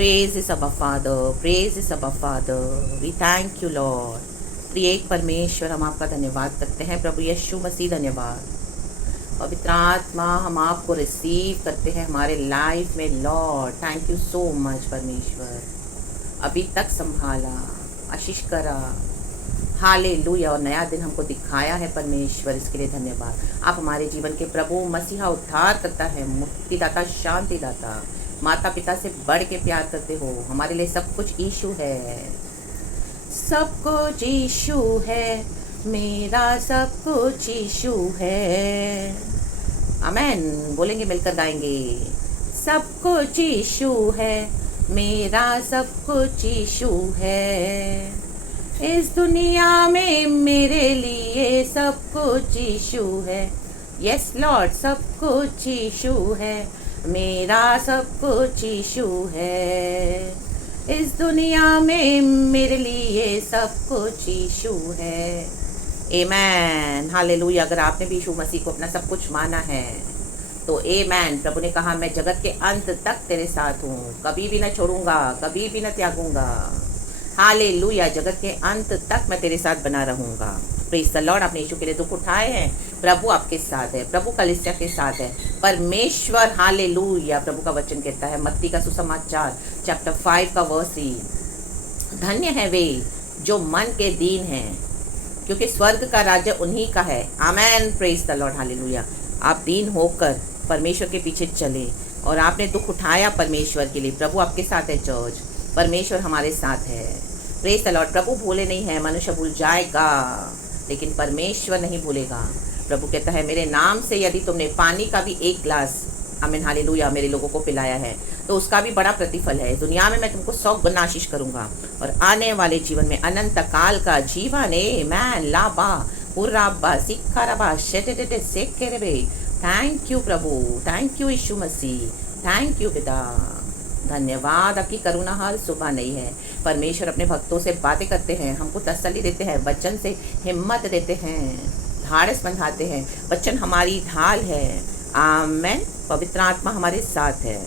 Praise is Abba Father, praise is Abba Father. We thank you Lord. त्रिएक परमेश्वर हम आपका धन्यवाद करते हैं। प्रभु यीशु मसीह धन्यवाद। पवित्र आत्मा हम आपको रिसीव करते हैं हमारे लाइफ में Lord. Thank you so much परमेश्वर, अभी तक संभाला, आशीष करा, हालेलुया, और नया दिन हमको दिखाया है परमेश्वर, इसके लिए धन्यवाद। आप हमारे जीवन के प्रभु मसीहा उद्धार करता है, मुक्तिदाता, शांतिदाता, माता पिता से बढ़ के प्यार करते हो। हमारे लिए सब कुछ यीशु है, सब कुछ यीशु है, मेरा सब कुछ यीशु है। आमेन, बोलेंगे, मिलकर गाएंगे। सब कुछ यीशु है, मेरा सब कुछ यीशु है। इस दुनिया में मेरे लिए सब कुछ यीशु है। यस लॉर्ड, सब कुछ यीशु है, मेरा सब कुछ यीशु है। इस दुनिया में मेरे लिए सब कुछ यीशु है। आमेन, हालेलुया। अगर आपने भी यीशु मसीह को अपना सब कुछ माना है तो आमेन। प्रभु ने कहा मैं जगत के अंत तक तेरे साथ हूँ, कभी भी न छोड़ूंगा, कभी भी न त्यागूंगा। हालेलुया, जगत के अंत तक मैं तेरे साथ बना रहूंगा। Praise the Lord. आपने यीशु के लिए दुख उठाए हैं, प्रभु आपके साथ है, प्रभु कलीसिया के साथ है, परमेश्वर। हालेलुया। प्रभु का वचन कहता है मत्ती का सुसमाचार चैप्टर 5 का वर्स 3, धन्य है वे जो मन के दीन हैं, क्योंकि स्वर्ग का राज्य उन्हीं का है। आमेन, प्रेज़ द लॉर्ड, हालेलुया। आप दीन होकर परमेश्वर के पीछे चले और आपने दुख उठाया परमेश्वर के लिए, प्रभु आपके साथ है चर्च, परमेश्वर हमारे साथ है। Praise the Lord. प्रभु भूले नहीं है, मनुष्य भूल जाएगा लेकिन परमेश्वर नहीं भूलेगा। प्रभु कहता है मेरे नाम से यदि तुमने पानी का भी एक गिलास, आमीन हालेलुया, मेरे लोगों को पिलाया है तो उसका भी बड़ा प्रतिफल है। दुनिया में मैं तुमको 100 गुना आशीष करूंगा और आने वाले जीवन में अनंत काल का जीवन। मैन लाबा पुराबा सिक्खाराबा शेटेटे सेकेरेबे। थैंक यू प्रभु, thank you Yeshu Masih, thank you पिता। धन्यवाद, आपकी करुणा हर सुबह नहीं है। परमेश्वर अपने भक्तों से बातें करते हैं, हमको तसल्ली देते हैं, वचन से हिम्मत देते हैं, धाड़स बंधाते हैं। वचन हमारी ढाल है। आमेन। पवित्र आत्मा हमारे साथ है।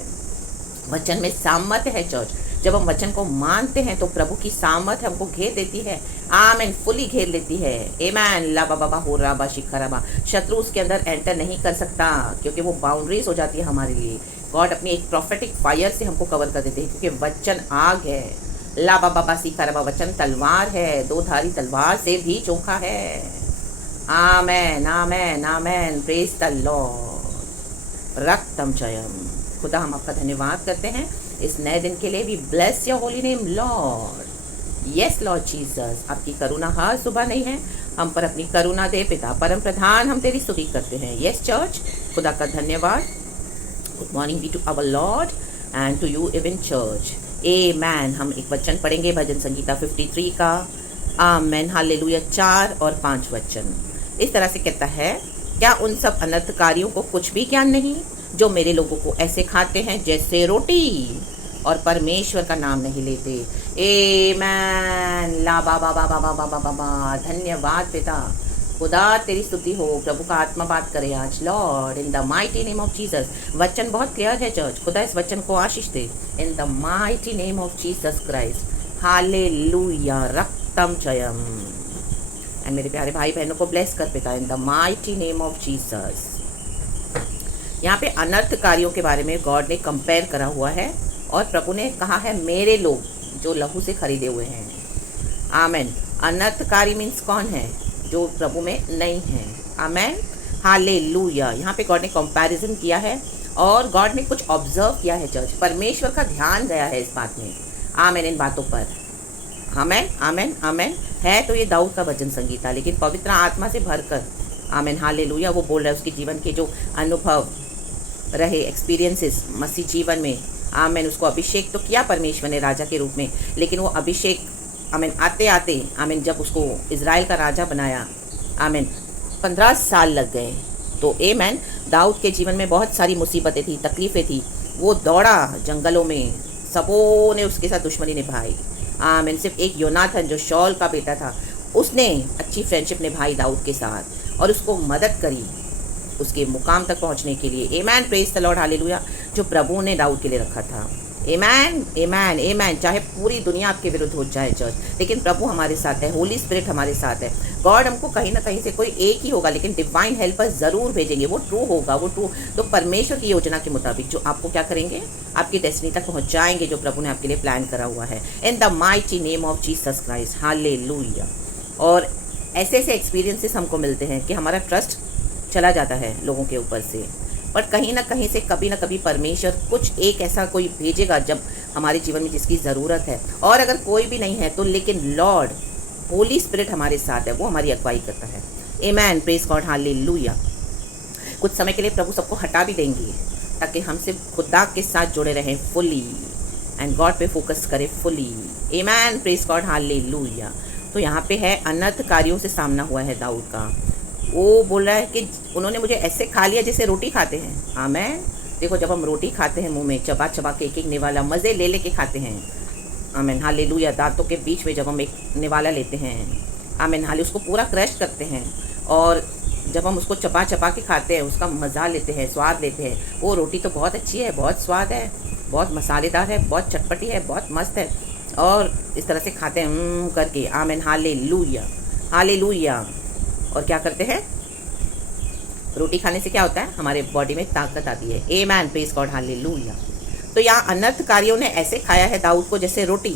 वचन में सामर्थ है चर्च। जब हम वचन को मानते हैं तो प्रभु की सामर्थ हमको घेर देती है। आमेन, फुली घेर लेती है। आमेन, ला बाबा हो राबा शिखराबा। शत्रु उसके अंदर एंटर नहीं कर सकता क्योंकि वो बाउंड्रीज हो जाती है हमारे लिए। गॉड अपनी एक प्रोफेटिक फायर से हमको कवर कर देते हैं क्योंकि वचन आग है। ला बाबा शिखराबा। वचन तलवार है, दो धारी तलवार से भी चोखा है। आमेन, आमेन, आमेन, प्रेज द लॉर्ड। रक्तम चयम। खुदा हम आपका धन्यवाद करते हैं इस नए दिन के लिए। We bless your holy name Lord. Yes Lord Jesus, आपकी करुणा हर सुबह नहीं है, हम पर अपनी करुणा दे पिता। परम प्रधान, हम तेरी स्तुति करते हैं। यस चर्च, खुदा का धन्यवाद। Good morning be to our lord and to you even church. आमेन। हम एक वचन पढ़ेंगे भजन संगीता 53 का। आमेन, हालेलुया। 4 और 5 वचन इस तरह से कहता है, क्या उन सब अनर्थकारियों को कुछ भी ज्ञान नहीं जो मेरे लोगों को ऐसे खाते हैं जैसे रोटी और परमेश्वर का नाम नहीं लेते। आमेन, ला बाबा बाबा बाबा बाबा बाबा। धन्यवाद पिता, खुदा तेरी स्तुति हो। प्रभु का आत्मा बात करे आज lord, in the mighty name of Jesus. वचन बहुत क्लियर है चर्च, खुदा इस वचन को आशीष दे in the mighty name of Jesus Christ. हालेलुया। रक्तम जयम। एंड मेरे प्यारे भाई बहनों को ब्लेस कर पिता in the mighty name of Jesus. यहाँ पे अनर्थकारियों के बारे में गॉड ने कंपेयर करा हुआ है और प्रभु ने कहा है मेरे लोग जो लहू से खरीदे हुए हैं। आमेन। अनर्थकारी मीन्स कौन है? जो प्रभु में नहीं है। आमेन, हालेलुया। यहाँ पे गॉड ने कंपैरिजन किया है और गॉड ने कुछ ऑब्जर्व किया है चर्च। परमेश्वर का ध्यान गया है इस बात में। आमेन, इन बातों पर। आमेन, आमेन, आमेन। है तो ये दाऊद का भजन संगीता, लेकिन पवित्र आत्मा से भरकर। आमेन, हालेलुया। वो बोल रहा है उसके जीवन के जो अनुभव रहे, एक्सपीरियंसेस मसीह जीवन में। आमेन, उसको अभिषेक तो किया परमेश्वर ने राजा के रूप में, लेकिन वो अभिषेक आमेन आते आते आमेन जब उसको इज़राइल का राजा बनाया, आमेन 15 साल लग गए। तो आमेन, दाऊद के जीवन में बहुत सारी मुसीबतें थी, तकलीफ़ें थी। वो दौड़ा जंगलों में, सबों ने उसके साथ दुश्मनी निभाई। आमेन। सिर्फ एक योनाथन जो शौल का बेटा था, उसने अच्छी फ्रेंडशिप निभाई दाऊद के साथ और उसको मदद करी उसके मुकाम तक पहुंचने के लिए। आमेन, प्रेज द लॉर्ड, हालेलुया। जो प्रभु ने दाऊद के लिए रखा था। एमैन एमैन एमैन। चाहे पूरी दुनिया आपके विरुद्ध हो जाए चर्च, लेकिन प्रभु हमारे साथ है, होली स्पिरिट हमारे साथ है। गॉड हमको कहीं ना कहीं से कोई एक ही होगा, लेकिन डिवाइन हेल्पर ज़रूर भेजेंगे, वो ट्रू होगा, वो ट्रू। तो परमेश्वर की योजना के मुताबिक जो आपको क्या करेंगे, आपकी डेस्टिनी तक पहुँचाएंगे, जो प्रभु ने आपके लिए प्लान करा हुआ है। इन the mighty name of Jesus Christ, hallelujah. और ऐसे ऐसे एक्सपीरियंसेस हमको मिलते हैं कि हमारा ट्रस्ट चला जाता है लोगों के ऊपर से, बट कहीं ना कहीं से कभी ना कभी परमेश्वर कुछ एक ऐसा कोई भेजेगा जब हमारे जीवन में जिसकी ज़रूरत है। और अगर कोई भी नहीं है तो लेकिन लॉर्ड होली स्पिरिट हमारे साथ है, वो हमारी अगुवाई करता है। आमेन, प्रेज गॉड, हालेलुया। कुछ समय के लिए प्रभु सबको हटा भी देंगे ताकि हम सिर्फ खुदा के साथ जुड़े रहें फुली, एंड गॉड पे फोकस करें फुली। आमेन, प्रेज गॉड, हालेलुया। तो यहाँ पे है अनर्थकारियों से सामना हुआ है दाऊद का। वो बोल रहा है कि उन्होंने मुझे ऐसे खा लिया जैसे रोटी खाते हैं। आमेन। देखो, जब हम रोटी खाते हैं मुंह में चबा चबा के, एक एक निवाला मज़े ले लेके खाते हैं। आमेन, हालेलुया। दांतों के बीच में जब हम एक निवाला लेते हैं, आमेन, हाले उसको पूरा क्रश करते हैं, और जब हम उसको चबा चबा के खाते हैं, उसका मज़ा लेते हैं, स्वाद लेते हैं। वो रोटी तो बहुत अच्छी है, बहुत स्वाद है, बहुत मसालेदार है, बहुत चटपटी है, बहुत मस्त है, और इस तरह से खाते हैं करके। आमेन, हालेलुया, हालेलुया। और क्या करते हैं, रोटी खाने से क्या होता है, हमारे बॉडी में ताकत आती है। आमेन, प्रेज गॉड, हालेलुया। तो यहाँ अनर्थकारियों ने ऐसे खाया है दाऊद को जैसे रोटी।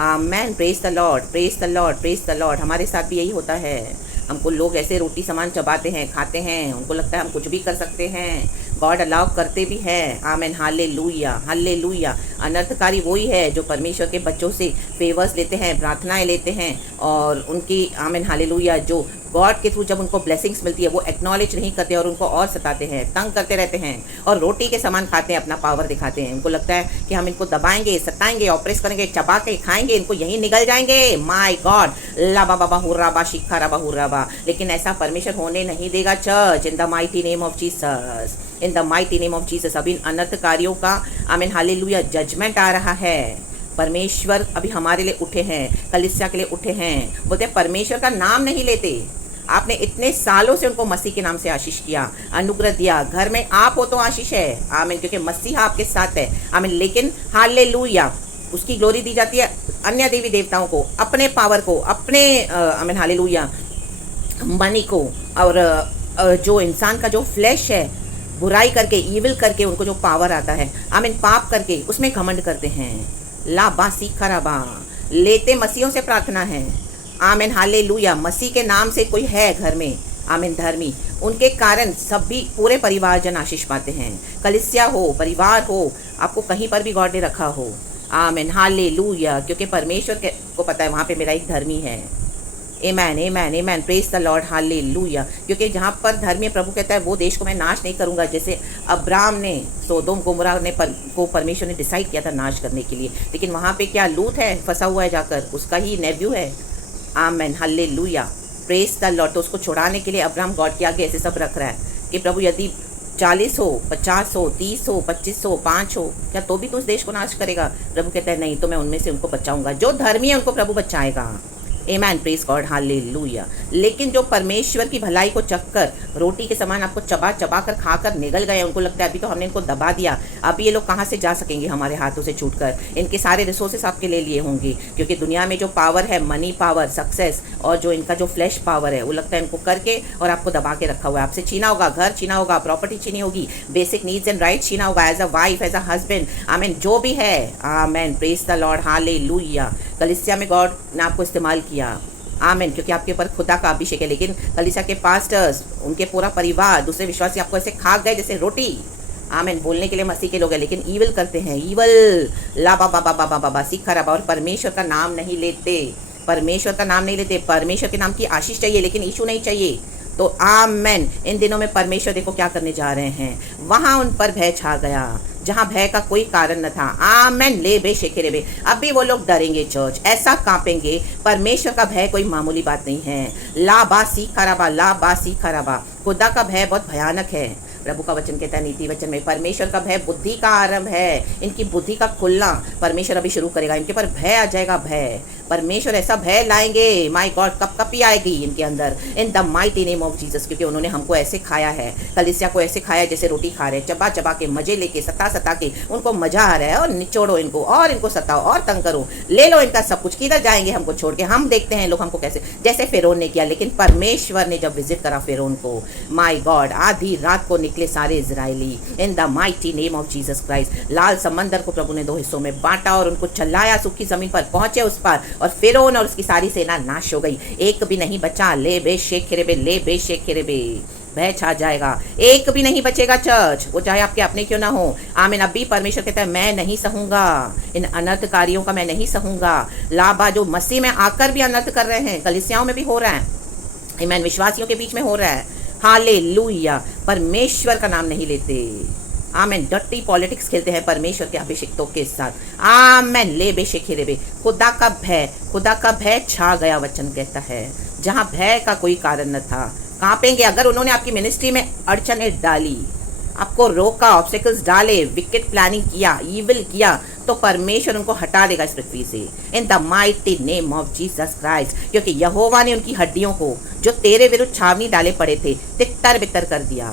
आमेन, praise the lord, praise the lord, praise the lord. हमारे साथ भी यही होता है, हमको लोग ऐसे रोटी सामान चबाते हैं, खाते हैं, उनको लगता है हम कुछ भी कर सकते हैं। गॉड अलाउ करते भी हैं। आमेन, हालेलुया, हालेलुया। अनर्थकारी वही है जो परमेश्वर के बच्चों से फेवर्स लेते हैं, प्रार्थनाएं लेते हैं, और उनकी, आमेन, हालेलुया, जो गॉड के थ्रू जब उनको ब्लेसिंग्स मिलती है वो एक्नॉलेज नहीं करते और उनको और सताते हैं, तंग करते रहते हैं, और रोटी के समान खाते हैं, अपना पावर दिखाते हैं। उनको लगता है कि हम इनको दबाएंगे, सताएंगे, ऑपरेस करेंगे, चबा के खाएंगे, इनको यहीं निगल जाएंगे। माय गॉड, ला बाबा बाहुरा बा शिखा रबा हुर्रा बा। लेकिन ऐसा परमेश्वर होने नहीं देगा church. In the mighty name of Jesus, in the mighty name of Jesus. अभी अनर्थकारियों का, आमीन, हालेलुया, जजमेंट आ रहा है। परमेश्वर अभी हमारे लिए उठे हैं, कलीसिया के लिए उठे हैं। बोलते हैं परमेश्वर का नाम नहीं लेते। आपने इतने सालों से उनको मसीह के नाम से आशीष किया, अनुग्रह दिया, घर में आप हो तो आशीष है। आमीन, क्योंकि मसीह आपके साथ है। आमीन। लेकिन हालेलुया, उसकी ग्लोरी दी जाती है अन्य देवी देवताओं को, अपने पावर को, अपने आमीन, हालेलुया, मनी को, और जो इंसान का जो फ्लैश है, बुराई करके, ईविल करके उनको जो पावर आता है, आमीन, पाप करके उसमें घमंड करते हैं। ला बा सी खराबा, लेते मसीहों से प्रार्थना है। आमीन, हालेलुया। मसीह के नाम से कोई है घर में, आमीन, धर्मी, उनके कारण सब भी पूरे परिवार जन आशीष पाते हैं। कलीसिया हो, परिवार हो, आपको कहीं पर भी गॉड ने रखा हो। आमीन, हालेलुया। क्योंकि परमेश्वर को पता है वहाँ पे मेरा एक धर्मी है। आमेन, आमेन, आमेन, प्रेज द लॉर्ड, हालेलुया। क्योंकि जहाँ पर धर्मी प्रभु कहता है वो देश को मैं नाश नहीं करूँगा। जैसे अब्राम ने, सोदोम गोमोरा ने को परमेश्वर ने डिसाइड किया था नाश करने के लिए, लेकिन वहाँ पे क्या लूत है, फंसा हुआ है जाकर, उसका ही नेव्यू है। आमेन, हालेलुया, प्रेज द लॉर्ड। तो उसको छुड़ाने के लिए अब्राहम गॉड के आगे ऐसे सब रख रहा है कि प्रभु यदि 40 हो, 50 हो, 30 हो, 25 हो, 5 हो, क्या तो भी तो उस देश को नाश करेगा? प्रभु कहता है नहीं, तो मैं उनमें से उनको बचाऊंगा। जो धर्मी है उनको प्रभु बचाएगा। आमेन, प्रेज गॉड, हालेलुया। लेकिन जो परमेश्वर की भलाई को चखकर रोटी के समान आपको चबा चबा कर खाकर निगल गए, उनको लगता है अभी तो हमने इनको दबा दिया, अभी ये लोग कहाँ से जा सकेंगे हमारे हाथों से छूटकर। इनके सारे रिसोर्सेस आपके ले लिए होंगे, क्योंकि दुनिया में जो पावर है, मनी पावर, सक्सेस, और जो इनका जो फ्लैश पावर है, वो लगता है इनको करके और आपको दबा के रखा हुआ है। आपसे छीना होगा, घर छीना होगा, प्रॉपर्टी छीनी होगी, बेसिक नीड्स एंड राइट्स छीना होगा, as a wife, as a husband, आमीन, जो भी है। आमीन, प्रेज द लॉर्ड, हालेलुया। कलीसिया में गॉड ने आपको इस्तेमाल किया। आमीन, क्योंकि आपके ऊपर खुदा का अभिषेक है। लेकिन कलीसिया के पास्टर्स, उनके पूरा परिवार, दूसरे विश्वासी आपको ऐसे खा गए जैसे रोटी। आमीन, बोलने के लिए मसीह के लोग हैं लेकिन ईविल करते हैं, ईविल, ला बाबा बाबा बाबा बाबा सीखा रबा, और परमेश्वर का नाम नहीं लेते, परमेश्वर का नाम नहीं लेते। परमेश्वर के नाम की आशीष चाहिए लेकिन यीशु नहीं चाहिए। तो आमेन, इन दिनों में परमेश्वर देखो क्या करने जा रहे हैं। वहाँ उन पर भय छा गया जहाँ भय का कोई कारण न था। आमेन, ले बे शेखे रे बे। अभी वो लोग डरेंगे चर्च, ऐसा कांपेंगे। परमेश्वर का भय कोई मामूली बात नहीं है। ला बा सी खराबा, ला बा सी खराबा। खुदा का भय बहुत भयानक है। प्रभु का वचन कहता है नीति वचन में, परमेश्वर का भय बुद्धि का आरंभ है। इनकी बुद्धि का खुलना परमेश्वर अभी शुरू करेगा, इनके पर भय आ जाएगा। भय, परमेश्वर ऐसा भय लाएंगे, माय गॉड, कपकपी आएगी इनके अंदर इन the mighty name of Jesus, क्योंकि उन्होंने हमको ऐसे खाया है, कलीसिया को ऐसे खाया जैसे रोटी खा रहे हैं, चबा चबा के, मजे लेके, सता के, उनको मजा आ रहा है, और निचोड़ो इनको और इनको सताओ और तंग करो, ले लो इनका सब कुछ, किधर जाएंगे हमको छोड़ के। हम देखते हैं लोग हमको कैसे, जैसे फिरौन ने किया, लेकिन परमेश्वर ने जब विजिट करा फिरौन को, माय गॉड, आधी रात को निकले सारे इजरायली in the mighty name of Jesus Christ. लाल समंदर को प्रभु ने 2 हिस्सों में बांटा और उनको चलाया, सूखी जमीन पर पहुंचे उस पर, और फिरौन और उसकी सारी सेना नाश हो गई, एक भी नहीं बचा। ले बे शेख खिरेबे, ले बे शेख खिरेबे, भय छा जाएगा, एक भी नहीं बचेगा चर्च, वो चाहे आपके अपने क्यों ना हो। आमीन। अभी परमेश्वर कहता है मैं नहीं सहूंगा, इन अनर्थकारियों का मैं नहीं सहूंगा। लाबा जो मसीह में आकर भी अनर्थ कर रहे हैं, कलीसियाओं में भी हो रहा है, आमीन, विश्वासियों के बीच में हो रहा है, हालेलुया, परमेश्वर का नाम नहीं लेते, आमेन, डर्टी पॉलिटिक्स खेलते हैं परमेश्वर के अभिषिक्तों के साथ, आमेन। ले बे शेखे रे बे, खुदा का भय छा गया, वचन कहता है, जहाँ भय का कोई कारण न था, कांपेंगे। अगर उन्होंने आपकी मिनिस्ट्री में अड़चनें डाली, आपको रोका, ऑब्स्टिकल्स डाले, विकेट प्लानिंग किया, ईविल किया, तो परमेश्वर उनको हटा देगा इस पृथ्वी से इन the mighty name of Jesus Christ, क्योंकि यहोवा ने उनकी हड्डियों को जो तेरे विरुद्ध छावनी डाले पड़े थे तितर बितर कर दिया,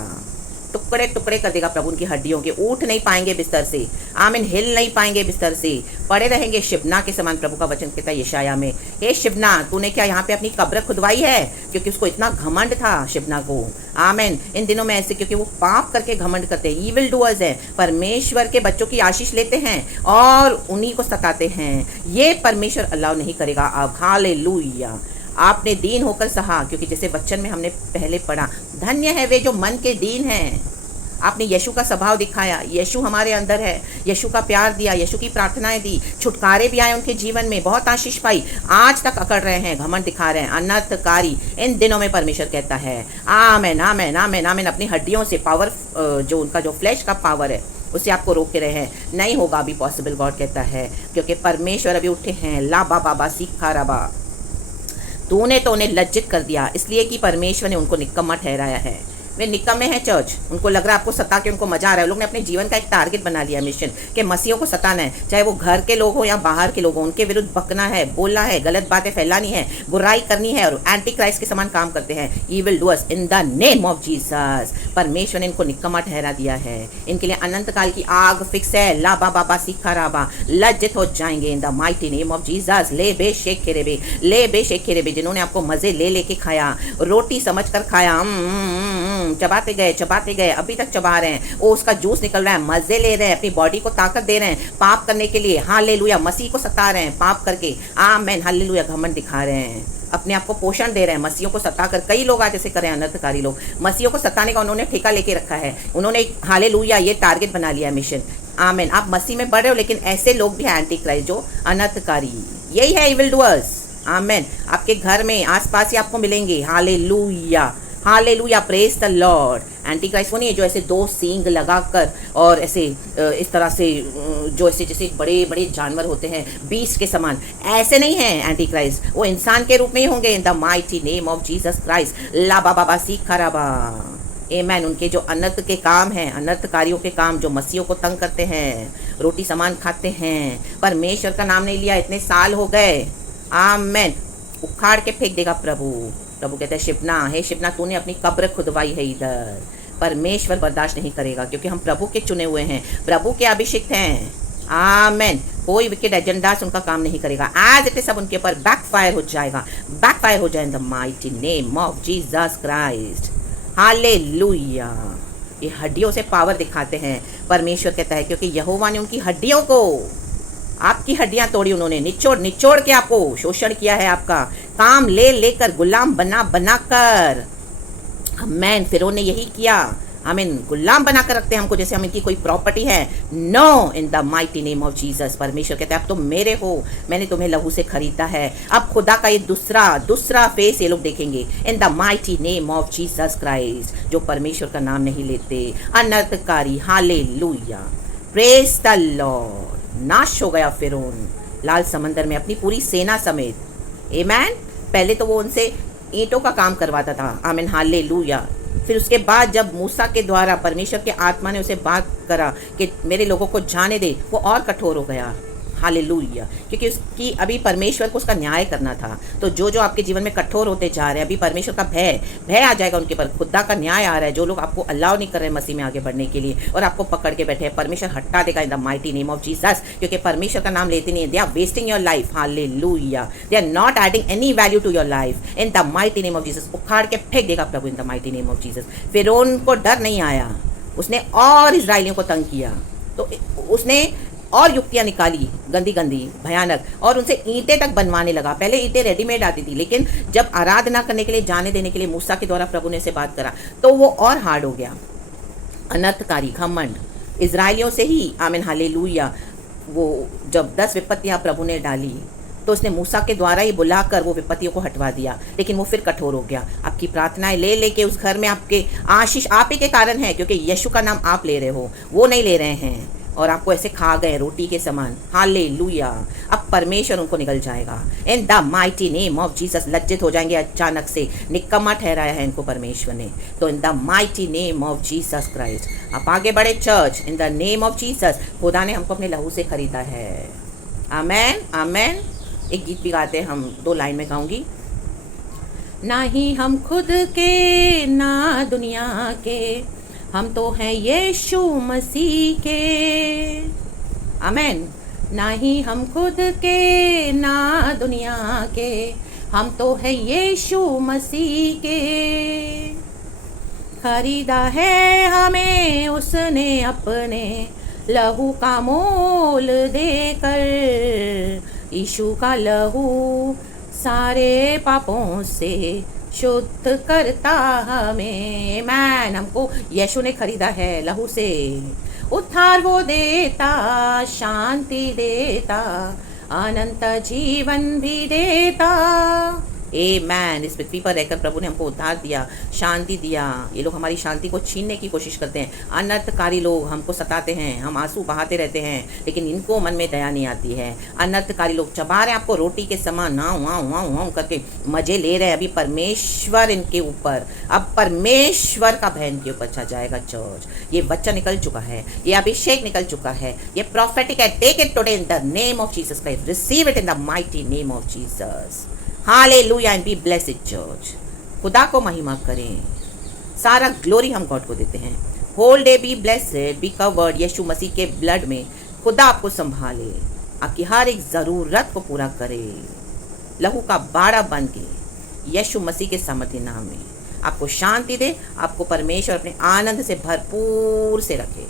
टुकड़े टुकड़े कर देगा प्रभु उनकी हड्डियों के। उठ नहीं पाएंगे बिस्तर से, आमीन, हिल नहीं पाएंगे बिस्तर से, पड़े रहेंगे शिवना के समान। प्रभु का वचन कहता है यशाया में, हे शिवना, तूने क्या यहाँ पे अपनी कब्र खुदवाई है? क्योंकि उसको इतना घमंड था शिवना को, आमीन। इन दिनों में ऐसे, क्योंकि वो पाप करके घमंड करते हैं, ईविल डूअर्स हैं, परमेश्वर के बच्चों की आशीष लेते हैं और उन्हीं को सताते हैं। ये परमेश्वर अल्लाह नहीं करेगा। अब हालेलुया, आपने दीन होकर सहा, क्योंकि जैसे वचन में हमने पहले पढ़ा, धन्य है वे जो मन के दीन हैं। आपने यीशु का स्वभाव दिखाया, यीशु हमारे अंदर है, यीशु का प्यार दिया, यीशु की प्रार्थनाएं दी, छुटकारे भी आए उनके जीवन में, बहुत आशीष पाई, आज तक अकड़ रहे हैं, घमंड दिखा रहे हैं, अनर्थकारी। इन दिनों में परमेश्वर कहता है आमेन आमेन आमेन आमेन, अपनी हड्डियों से पावर, जो उनका जो फ्लैश का पावर है उसे आपको रोक के रहे हैं, नहीं होगा अभी पॉसिबल, गॉड कहता है, क्योंकि परमेश्वर अभी उठे हैं। ला बाबा सीखा रबा, तूने तो उन्हें लज्जित कर दिया, इसलिए कि परमेश्वर ने उनको निकम्मा ठहराया है। वे निकम्मे हैं चर्च, उनको लग रहा है आपको सता के उनको मजा आ रहा है। लोग ने अपने जीवन का एक टारगेट बना लिया, मिशन, कि मसीहों को सताना है, चाहे वो घर के लोग हो या बाहर के लोग हो, उनके विरुद्ध बकना है, बोलना है, गलत बातें फैलानी है, बुराई करनी है, और एंटी क्राइस्ट के समान काम करते हैं, evil doers in the name of Jesus. परमेश्वर ने इनको निकम्मा ठहरा दिया है, इनके लिए अनंत काल की आग फिक्स है। ला बाबा सीखा राबा, लज्जित हो जाएंगे इन the mighty name of Jesus. ले बे शेख खेरेबे, ले बे शेख खेरेबे, जिन्होंने आपको मजे ले लेके खाया, रोटी समझ कर खाया, चबाते गए, अभी तक चबा रहे हैं, वो उसका जूस निकल रहा है, मजे ले रहे हैं, अपनी बॉडी को ताकत दे रहे हैं पाप करने के लिए, हालेलुया, मसीह को सता रहे हैं पाप करके, आमेन, हालेलुया, घमंड दिखा रहे हैं, अपने आप को पोषण दे रहे हैं मसीहों को सताकर। कई लोग आज ऐसे करें, अनर्थकारी लोग, मसीहों को सताने का उन्होंने ठेका लेके रखा है, उन्होंने हालेलुया ये टारगेट बना लिया, मिशन, आमेन। आप मसीह में बढ़ रहे हो, लेकिन ऐसे लोग भी एंटी क्राइस्ट, जो अनर्थकारी, यही है इविल डूअर्स, आमेन। आपके घर में आसपास ही आपको मिलेंगे, hallelujah hallelujah, praise the Lord. Anti Christ वो नहीं है जो ऐसे 2 सींग लगाकर और ऐसे इस तरह से, जो ऐसे जैसे बड़े बड़े जानवर होते हैं बीस्ट के समान, ऐसे नहीं है एंटी क्राइस्ट, वो इंसान के रूप में ही होंगे in the mighty name of Jesus Christ. ला बाबा सीखा राबा, आमेन। उनके जो अनर्थ के काम हैं, अनर्थकारियों के काम, जो मसीहों को तंग करते हैं, रोटी सामान खाते हैं, परमेश्वर का नाम नहीं लिया, इतने साल हो गए, आमेन, उखाड़ के फेंक देगा प्रभु। प्रभु कहते हैं शिपना, हे शिपना, तूने अपनी कब्र खुदवाई है इधर। परमेश्वर बर्दाश्त नहीं करेगा, क्योंकि हम प्रभु के चुने हुए हैं, प्रभु के अभिषिक्त हैं, आमेन। कोई विकेट एजेंडास उनका काम नहीं करेगा, एज इट इज सब उनके ऊपर बैकफायर हो जाएगा, बैकफायर हो जाए इन the mighty name of Jesus Christ, hallelujah. ये हड्डियों से पावर दिखाते हैं, परमेश्वर कहता है, क्योंकि यहोवा ने उनकी हड्डियों को, आपकी हड्डियां तोड़ी, उन्होंने निचोड़ के आपको शोषण किया है, आपका काम ले लेकर, गुलाम बना कर, आमीन। फिरौन ने यही किया, आमीन, गुलाम बनाकर रखते हैं हमको, जैसे हम इनकी कोई प्रॉपर्टी है। No, in the mighty name of Jesus, परमेश्वर कहते हैं अब तुम मेरे हो, मैंने तुम्हें लहू से खरीदा है। अब खुदा का ये दूसरा फेस ये लोग देखेंगे इन the mighty name of Jesus Christ, जो परमेश्वर का नाम नहीं लेते, अनर्थकारी, हालेलुया, प्रेज द लॉर्ड। नाश हो गया फिरौन लाल समंदर में अपनी पूरी सेना समेत, आमीन। पहले तो वो उनसे ईंटों का काम करवाता था, आमीन, हालेलुया। फिर उसके बाद जब मूसा के द्वारा परमेश्वर के आत्मा ने उसे बात करा कि मेरे लोगों को जाने दे, वो और कठोर हो गया, हालेलुया। क्योंकि उसकी अभी परमेश्वर को उसका न्याय करना था। तो जो जो आपके जीवन में कठोर होते जा रहे हैं, अभी परमेश्वर का भय आ जाएगा उनके पर। खुदा का न्याय आ रहा है। जो लोग आपको अलाउ नहीं कर रहे हैं मसीह में आगे बढ़ने के लिए और आपको पकड़ के बैठे हैं, परमेश्वर हटा देगा in the mighty name of Jesus. क्योंकि परमेश्वर का नाम लेते नहीं है। They are wasting your life. हालेलुया। They are not adding any value to your life in the mighty name of Jesus. उखाड़ के फेंक देगा प्रभु in the mighty name of Jesus. फिरौन को डर नहीं आया, उसने और इजराइलियों को तंग किया, तो उसने और युक्तियां निकाली गंदी गंदी भयानक, और उनसे ईंटें तक बनवाने लगा। पहले ईंटें रेडीमेड आती थी, लेकिन जब आराधना करने के लिए जाने देने के लिए मूसा के द्वारा प्रभु ने से बात करा तो वो और हार्ड हो गया। अनर्थकारी घमंड इजराइलियों से ही, आमीन हालेलुया। वो जब 10 विपत्तियां प्रभु ने डाली तो उसने मूसा के द्वारा ही बुलाकर वो विपत्तियों को हटवा दिया, लेकिन वो फिर कठोर हो गया। आपकी प्रार्थनाएं ले लेके उस घर में आपके आशीष आप ही के कारण है, क्योंकि यीशु का नाम आप ले रहे हो, वो नहीं ले रहे हैं, और आपको ऐसे खा गए रोटी के समान। हालेलुया। अब परमेश्वर उनको निकल जाएगा इन the mighty name of Jesus. लज्जित हो जाएंगे अचानक से, निकम्मा ठहराया है इनको परमेश्वर ने, तो इन the mighty name of Jesus Christ आप आगे बढ़े church in the name of Jesus. खुदा ने हमको अपने लहू से खरीदा है। आमेन आमेन। एक गीत भी गाते हैं हम, 2 लाइन में गाऊंगी। ना ही हम खुद के ना दुनिया के, हम तो हैं यीशु मसीह के। आमेन। ना ही हम खुद के ना दुनिया के, हम तो हैं यीशु मसीह के। खरीदा है हमें उसने अपने लहू का मोल देकर। यीशु का लहू सारे पापों से शुद्ध करता हमें। मैन हमको यीशु ने खरीदा है लहू से। उद्धार वो देता, शांति देता, अनंत जीवन भी देता। आमेन। इस पृथ्वी पर रहकर प्रभु ने हमको उद्धार दिया, शांति दिया। ये लोग हमारी शांति को छीनने की कोशिश करते हैं। अनर्थकारी लोग हमको सताते हैं, हम आंसू बहाते रहते हैं, लेकिन इनको मन में दया नहीं आती है। अनर्थकारी लोग चबा रहे हैं आपको रोटी के समान, वाँ वाँ वाँ वाँ करके मजे ले रहे हैं। अभी परमेश्वर इनके ऊपर, अब परमेश्वर का भय इनके ऊपर छा जाएगा चर्च। ये बच्चा निकल चुका है, ये अभिषेक निकल चुका है, ये प्रॉफेटिक है। Take it today in the name of Jesus Christ. Receive it in the mighty name of Jesus. Hallelujah and be blessed church. खुदा को महिमा करें, सारा ग्लोरी हम गॉड को देते हैं। Whole day be blessed, be covered Yeshu Masih के ब्लड में। खुदा आपको संभाले, आपकी हर एक ज़रूरत को पूरा करे, लहू का बाड़ा बन के यीशु मसीह के सामर्थ्य नाम में आपको शांति दे, आपको परमेश्वर अपने आनंद से भरपूर से रखे।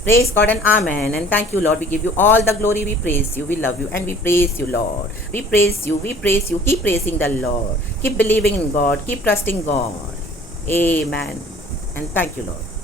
Praise God and Amen. And thank you, Lord. We give you all the glory. We praise you. We love you. And we praise you, Lord. We praise you. We praise you. Keep praising the Lord. Keep believing in God. Keep trusting God. Amen. And thank you, Lord.